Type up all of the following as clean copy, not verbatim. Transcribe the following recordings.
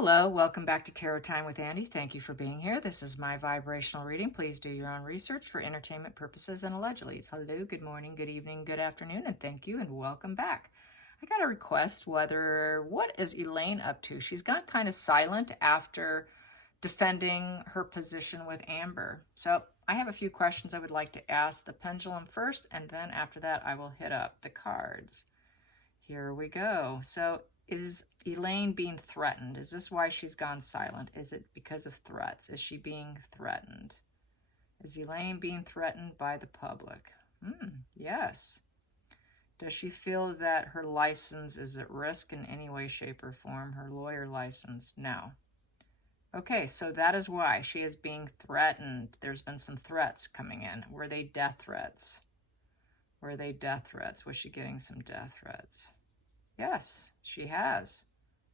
Hello, welcome back to Tarot Time with Andy. Thank you for being here. This is my vibrational reading. Please do your own research for entertainment purposes and allegedly. Hello, good morning, good evening, good afternoon, and thank you and welcome back. I got a request what is Elaine up to? She's gone kind of silent after defending her position with Amber. So I have a few questions I would like to ask the pendulum first, and then after that I will hit up the cards. Here we go. So is Elaine being threatened? Is this why she's gone silent? Is it because of threats? Is she being threatened? Is Elaine being threatened by the public? Yes. Does she feel that her license is at risk in any way, shape, or form? Her lawyer license? No. Okay, so that is why she is being threatened. There's been some threats coming in. Were they death threats? Were they death threats? Was she getting some death threats? Yes, she has.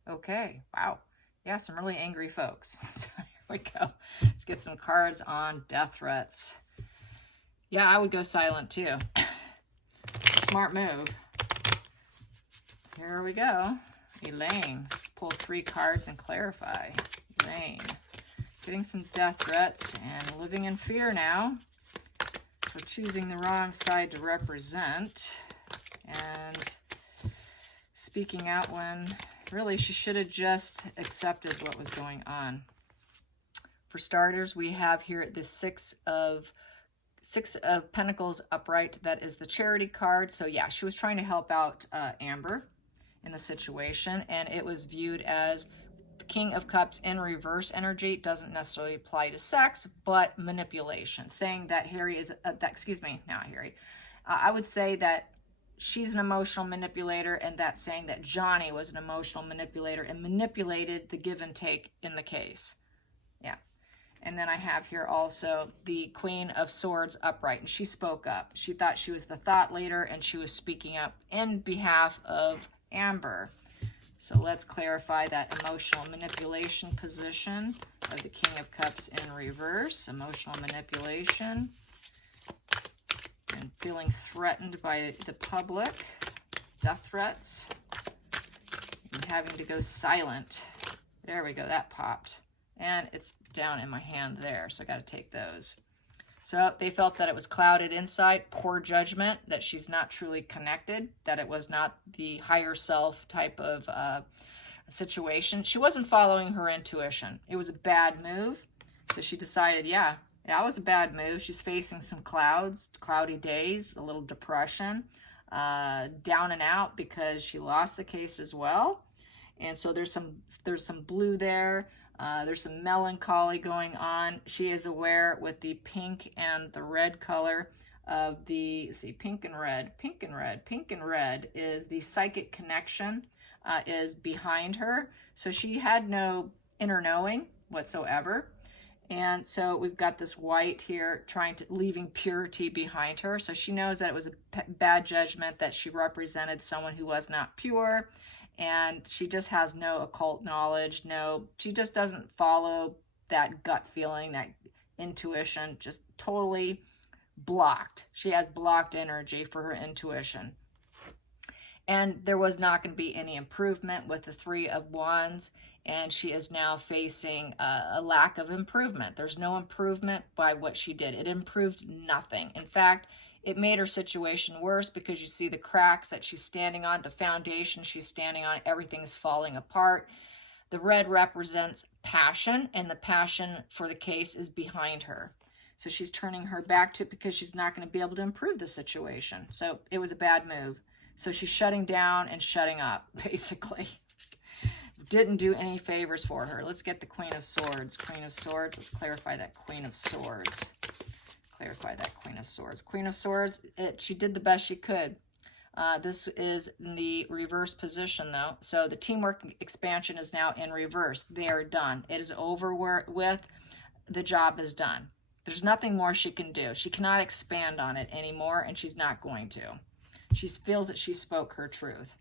Okay, wow. Yeah, some really angry folks. So here we go. Let's get some cards on death threats. Yeah, I would go silent too. Smart move. Here we go. Elaine. Let's pull 3 cards and clarify. Elaine. Getting some death threats and living in fear now for choosing the wrong side to represent. And speaking out when really she should have just accepted what was going on. For starters, we have here the Six of Pentacles upright. That is the charity card. So yeah, she was trying to help out Amber in the situation, and it was viewed as the King of Cups in reverse energy. Doesn't necessarily apply to sex, but manipulation, saying that Harry is I would say that she's an emotional manipulator, and that's saying that Johnny was an emotional manipulator and manipulated the give and take in the case. Yeah. And then I have here also the Queen of Swords upright, and she spoke up. She thought she was the thought leader, and she was speaking up in behalf of Amber. So let's clarify that emotional manipulation position of the King of Cups in reverse. Emotional manipulation. And feeling threatened by the public, death threats, and having to go silent. There we go, that popped. And it's down in my hand there, so I got to take those. So they felt that it was clouded inside, poor judgment, that she's not truly connected, that it was not the higher self type of situation. She wasn't following her intuition. It was a bad move, so she decided, yeah, that was a bad move. She's facing some clouds, cloudy days, a little depression, down and out because she lost the case as well. And so there's some blue there. There's some melancholy going on. She is aware with the pink and the red color of the, let's see, pink and red is the psychic connection is behind her. So she had no inner knowing whatsoever. And so we've got this white here leaving purity behind her. So she knows that it was a bad judgment, that she represented someone who was not pure. And she just has no occult knowledge. She just doesn't follow that gut feeling, that intuition, just totally blocked. She has blocked energy for her intuition. And there was not going to be any improvement with the 3 of Wands. And she is now facing a lack of improvement. There's no improvement by what she did. It improved nothing. In fact, it made her situation worse because you see the cracks that she's standing on, the foundation she's standing on, everything's falling apart. The red represents passion, and the passion for the case is behind her. So she's turning her back to it because she's not going to be able to improve the situation. So it was a bad move. So she's shutting down and shutting up, basically. Didn't do any favors for her. Let's get the Queen of Swords. Queen of Swords, let's clarify that Queen of Swords. Clarify that Queen of Swords. Queen of Swords, she did the best she could. This is in the reverse position, though. So the teamwork expansion is now in reverse. They are done. It is over with. The job is done. There's nothing more she can do. She cannot expand on it anymore, and she's not going to. She feels that she spoke her truth.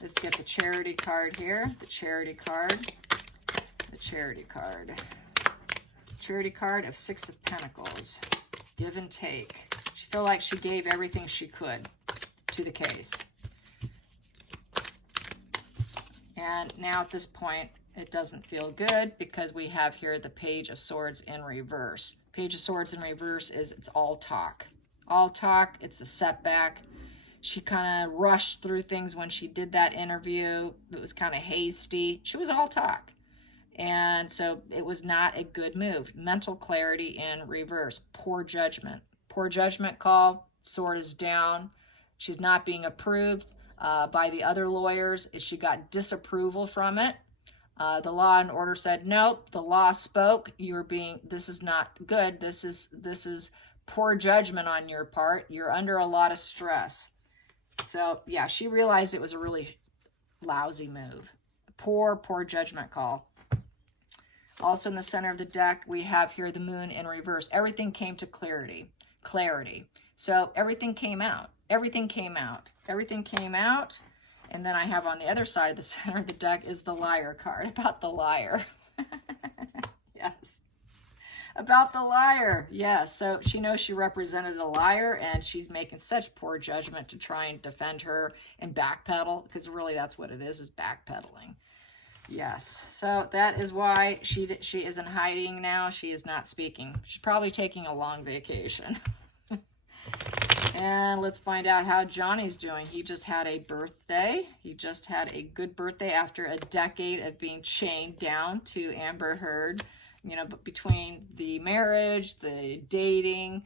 Let's get the Charity card here. The Charity card. The Charity card. Charity card of 6 of Pentacles. Give and take. She felt like she gave everything she could to the case. And now at this point, It doesn't feel good because we have here the Page of Swords in reverse. Page of Swords in reverse is it's all talk. All talk, it's a setback. She kind of rushed through things when she did that interview. It was kind of hasty. She was all talk. And so it was not a good move. Mental clarity in reverse. Poor judgment. Poor judgment call. Sword is down. She's not being approved by the other lawyers. She got disapproval from it. The law and order said, nope, the law spoke. This is not good. This is poor judgment on your part. You're under a lot of stress. So yeah, she realized it was a really lousy move. Poor judgment call. Also in the center of the deck, we have here the moon in reverse. Everything came to clarity. So everything came out. Everything came out. Everything came out. And then I have on the other side of the center of the deck is the liar card, about the liar. Yes. About the liar. Yes. So she knows she represented a liar, and she's making such poor judgment to try and defend her and backpedal, because really that's what it is backpedaling. Yes. So that is why she is in hiding now. She is not speaking. She's probably taking a long vacation. And let's find out how Johnny's doing. He just had a birthday. He just had a good birthday after a decade of being chained down to Amber Heard. You know, but between the marriage, the dating,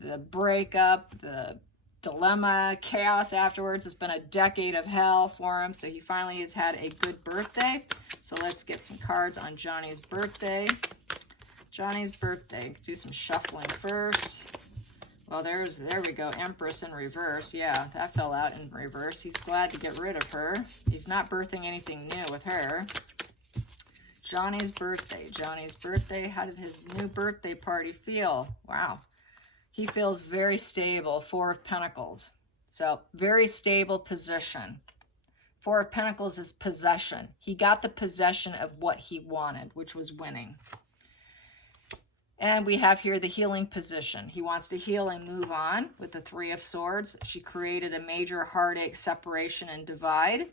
the breakup, the dilemma, chaos afterwards, it's been a decade of hell for him. So he finally has had a good birthday. So let's get some cards on Johnny's birthday. Johnny's birthday. Do some shuffling first. Well, there we go. Empress in reverse. Yeah, that fell out in reverse. He's glad to get rid of her. He's not birthing anything new with her. Johnny's birthday. Johnny's birthday. How did his new birthday party feel? Wow. He feels very stable. Four of Pentacles. So, very stable position. Four of Pentacles is possession. He got the possession of what he wanted, which was winning. And we have here the healing position. He wants to heal and move on with the Three of Swords. She created a major heartache, separation, and divide.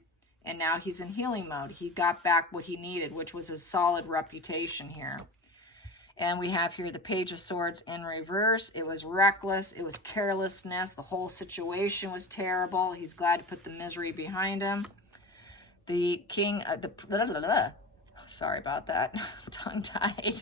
And now he's in healing mode. He got back what he needed, which was a solid reputation here. And we have here the Page of Swords in reverse. It was reckless. It was carelessness. The whole situation was terrible. He's glad to put the misery behind him. The King, sorry about that, tongue-tied.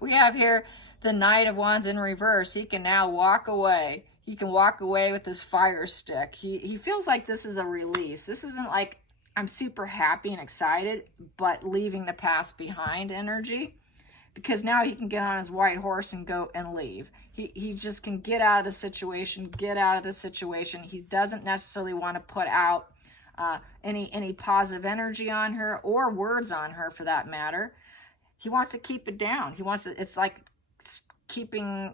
We have here the Knight of Wands in reverse. He can now walk away. He can walk away with his fire stick. He feels like this is a release. This isn't like I'm super happy and excited, but leaving the past behind energy. Because now he can get on his white horse and go and leave. He just can get out of the situation, He doesn't necessarily want to put out any positive energy on her or words on her for that matter. He wants to keep it down. He wants to, it's like keeping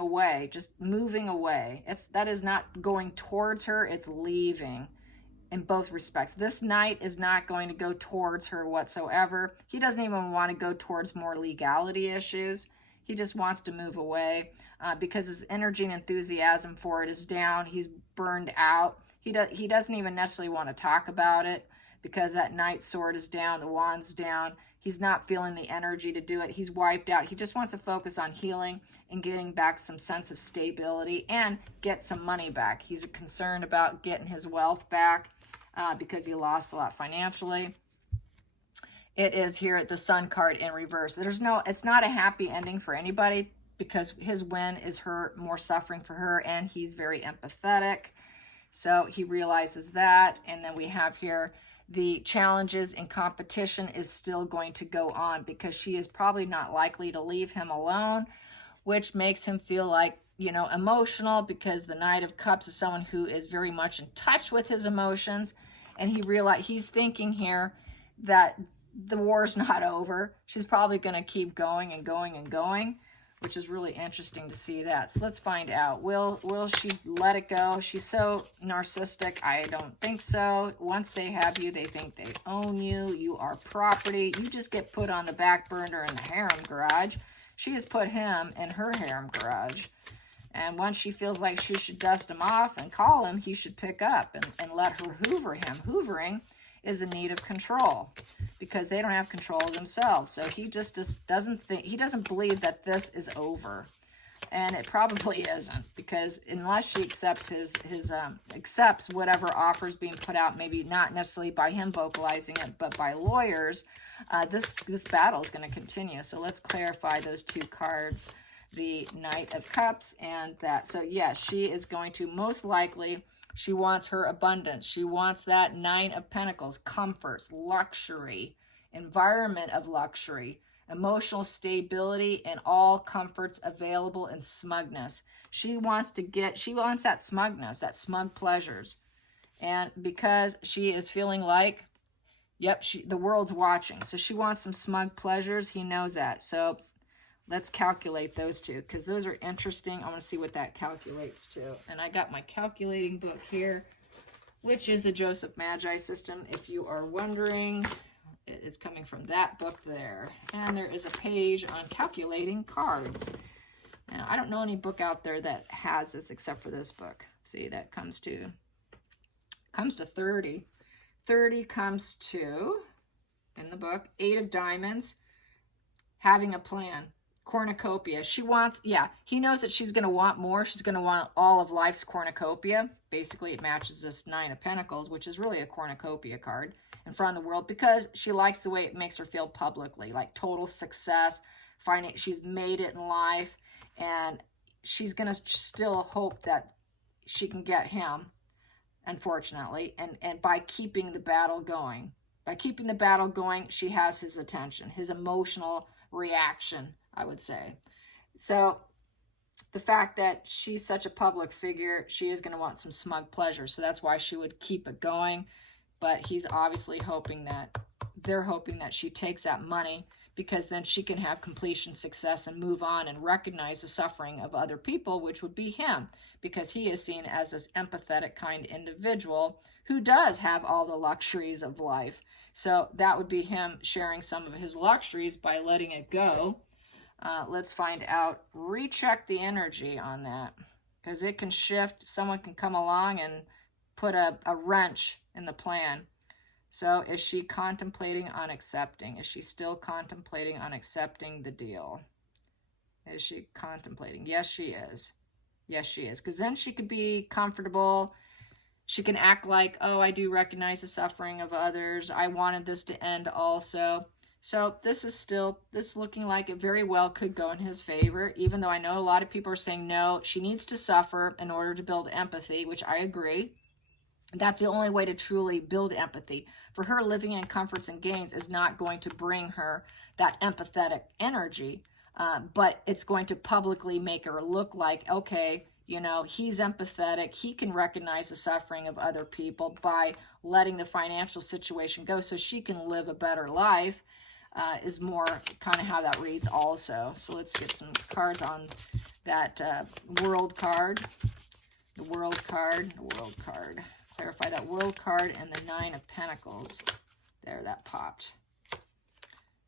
away, just moving away. That is not going towards her, it's leaving in both respects. This Knight is not going to go towards her whatsoever. He doesn't even want to go towards more legality issues. He just wants to move away because his energy and enthusiasm for it is down. He's burned out. He doesn't even necessarily want to talk about it because that Knight sword is down, the wand's down. He's not feeling the energy to do it. He's wiped out. He just wants to focus on healing and getting back some sense of stability and get some money back. He's concerned about getting his wealth back because he lost a lot financially. It is here the Sun card in reverse. It's not a happy ending for anybody because his win is more suffering for her, and he's very empathetic. So he realizes that. And then we have here the challenges and competition is still going to go on because she is probably not likely to leave him alone, which makes him feel like, emotional because the Knight of Cups is someone who is very much in touch with his emotions. And he's thinking here that the war's not over. She's probably going to keep going and going and going, which is really interesting to see that. So let's find out. Will she let it go? She's so narcissistic. I don't think so. Once they have you, they think they own you. You are property. You just get put on the back burner in the harem garage. She has put him in her harem garage. And once she feels like she should dust him off and call him, he should pick up and let her hoover him. Hoovering is a need of control. because they don't have control of themselves. So he just doesn't think, he doesn't believe that this is over. And it probably isn't, because unless she accepts accepts whatever offers being put out, maybe not necessarily by him vocalizing it, but by lawyers, this battle is going to continue. So let's clarify those two cards, the Knight of Cups and that. So yes, she is going to most likely, she wants her abundance. She wants that Nine of Pentacles, comforts, luxury, environment of luxury, emotional stability, and all comforts available, and smugness. She wants that smugness, that smug pleasures. And because she is feeling like, yep, the world's watching. So she wants some smug pleasures. He knows that. So let's calculate those two, because those are interesting. I want to see what that calculates to. And I got my calculating book here, which is the Joseph Magi system, if you are wondering. It is coming from that book there. And there is a page on calculating cards. Now, I don't know any book out there that has this except for this book. See, that comes to 30. 30 comes to, in the book, 8 of Diamonds, having a plan, cornucopia. She wants, yeah, he knows that she's going to want more. She's going to want all of life's cornucopia. Basically, it matches this Nine of Pentacles, which is really a cornucopia card in front of the world, because she likes the way it makes her feel publicly, like total success, finding she's made it in life, and she's going to still hope that she can get him, unfortunately, and by keeping the battle going. By keeping the battle going, she has his attention, his emotional reaction, I would say. So the fact that she's such a public figure, she is going to want some smug pleasure. So that's why she would keep it going. But he's obviously hoping that, they're hoping that she takes that money, because then she can have completion success and move on and recognize the suffering of other people, which would be him, because he is seen as this empathetic kind individual who does have all the luxuries of life. So that would be him sharing some of his luxuries by letting it go. Let's find out, recheck the energy on that, because it can shift. Someone can come along and put a wrench in the plan. So is she contemplating on accepting? Is she still contemplating on accepting the deal? Is she contemplating? Yes, she is. Yes, she is. Because then she could be comfortable. She can act like, oh, I do recognize the suffering of others. I wanted this to end also. So this is looking like it very well could go in his favor, even though I know a lot of people are saying, no, she needs to suffer in order to build empathy, which I agree. That's the only way to truly build empathy. For her, living in comforts and gains is not going to bring her that empathetic energy, but it's going to publicly make her look like, okay, you know, he's empathetic. He can recognize the suffering of other people by letting the financial situation go so she can live a better life, is more kind of how that reads also. So let's get some cards on that World card. The World card, the World card. Clarify that World card and the Nine of Pentacles. There, that popped.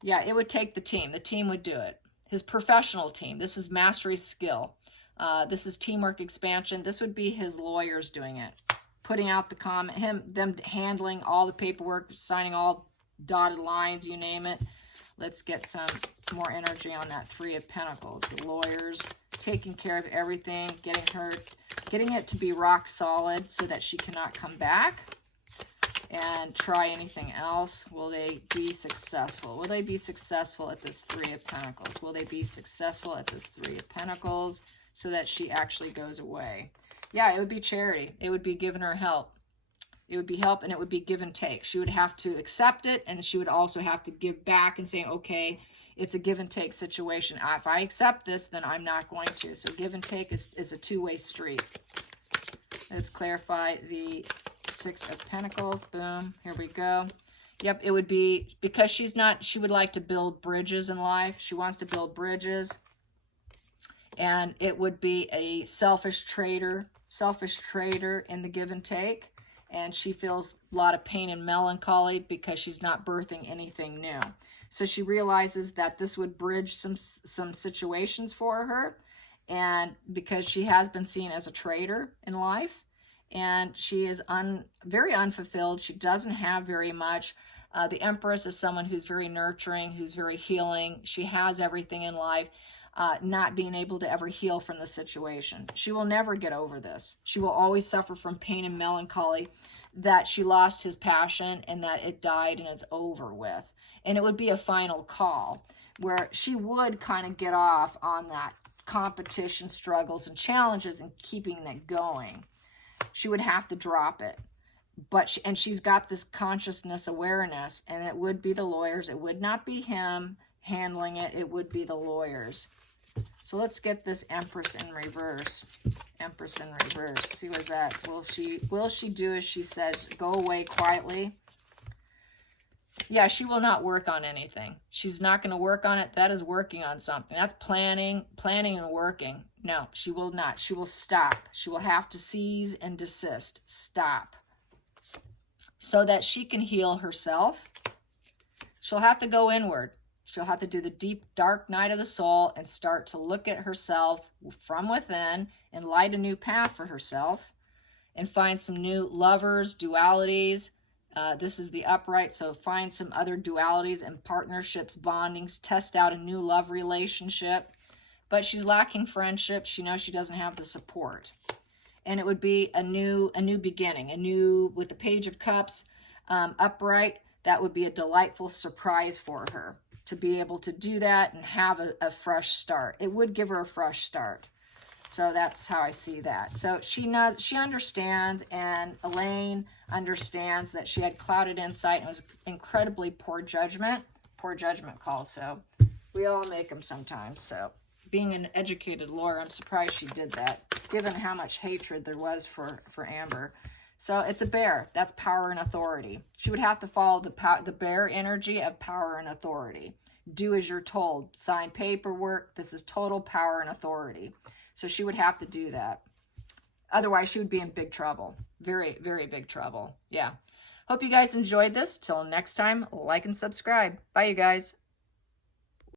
Yeah, it would take the team. The team would do it. His professional team. This is mastery skill. This is teamwork expansion. This would be his lawyers doing it. Putting out the comment, them handling all the paperwork, signing all dotted lines, you name it. Let's get some more energy on that Three of Pentacles. The lawyers taking care of everything, getting it to be rock solid so that she cannot come back and try anything else. Will they be successful? Will they be successful at this Three of Pentacles? Will they be successful at this Three of Pentacles so that she actually goes away? Yeah, it would be charity. It would be giving her help. It would be help, and it would be give and take. She would have to accept it, and she would also have to give back and say, okay, it's a give and take situation. If I accept this, then I'm not going to. So give and take is a two-way street. Let's clarify the Six of Pentacles. Boom. Here we go. Yep, it would be, because she would like to build bridges in life. She wants to build bridges. And it would be a selfish trader in the give and take. And she feels a lot of pain and melancholy because she's not birthing anything new. So she realizes that this would bridge some situations for her, and because she has been seen as a trader in life, and she is very unfulfilled. She doesn't have very much. The Empress is someone who's very nurturing, who's very healing. She has everything in life, not being able to ever heal from the situation. She will never get over this. She will always suffer from pain and melancholy that she lost his passion and that it died and it's over with. And it would be a final call where she would kind of get off on that competition, struggles, and challenges and keeping that going. She would have to drop it. But she's got this consciousness awareness, and it would be the lawyers. It would not be him handling it. It would be the lawyers. So let's get this Empress in reverse. Empress in reverse. See what's that? Will she do as she says? Go away quietly. Yeah, she will not work on anything. She's not going to work on it. That is working on something. That's planning and working. No, she will not. She will stop. She will have to cease and desist. Stop. So that she can heal herself. She'll have to go inward. She'll have to do the deep, dark night of the soul and start to look at herself from within and light a new path for herself and find some new lovers, dualities. This is the upright, so find some other dualities and partnerships, bondings, test out a new love relationship. But she's lacking friendship. She knows she doesn't have the support. And it would be a new beginning, with the Page of Cups upright. That would be a delightful surprise for her to be able to do that and have a fresh start. It would give her a fresh start. So that's how I see that. So she understands, and Elaine understands that she had clouded insight and was incredibly poor judgment call. So we all make them sometimes. So being an educated lawyer, I'm surprised she did that, given how much hatred there was for Amber. So it's a bear. That's power and authority. She would have to follow the bear energy of power and authority. Do as you're told. Sign paperwork. This is total power and authority. So she would have to do that. Otherwise, she would be in big trouble. Very, very big trouble. Yeah. Hope you guys enjoyed this. Till next time, like and subscribe. Bye, you guys.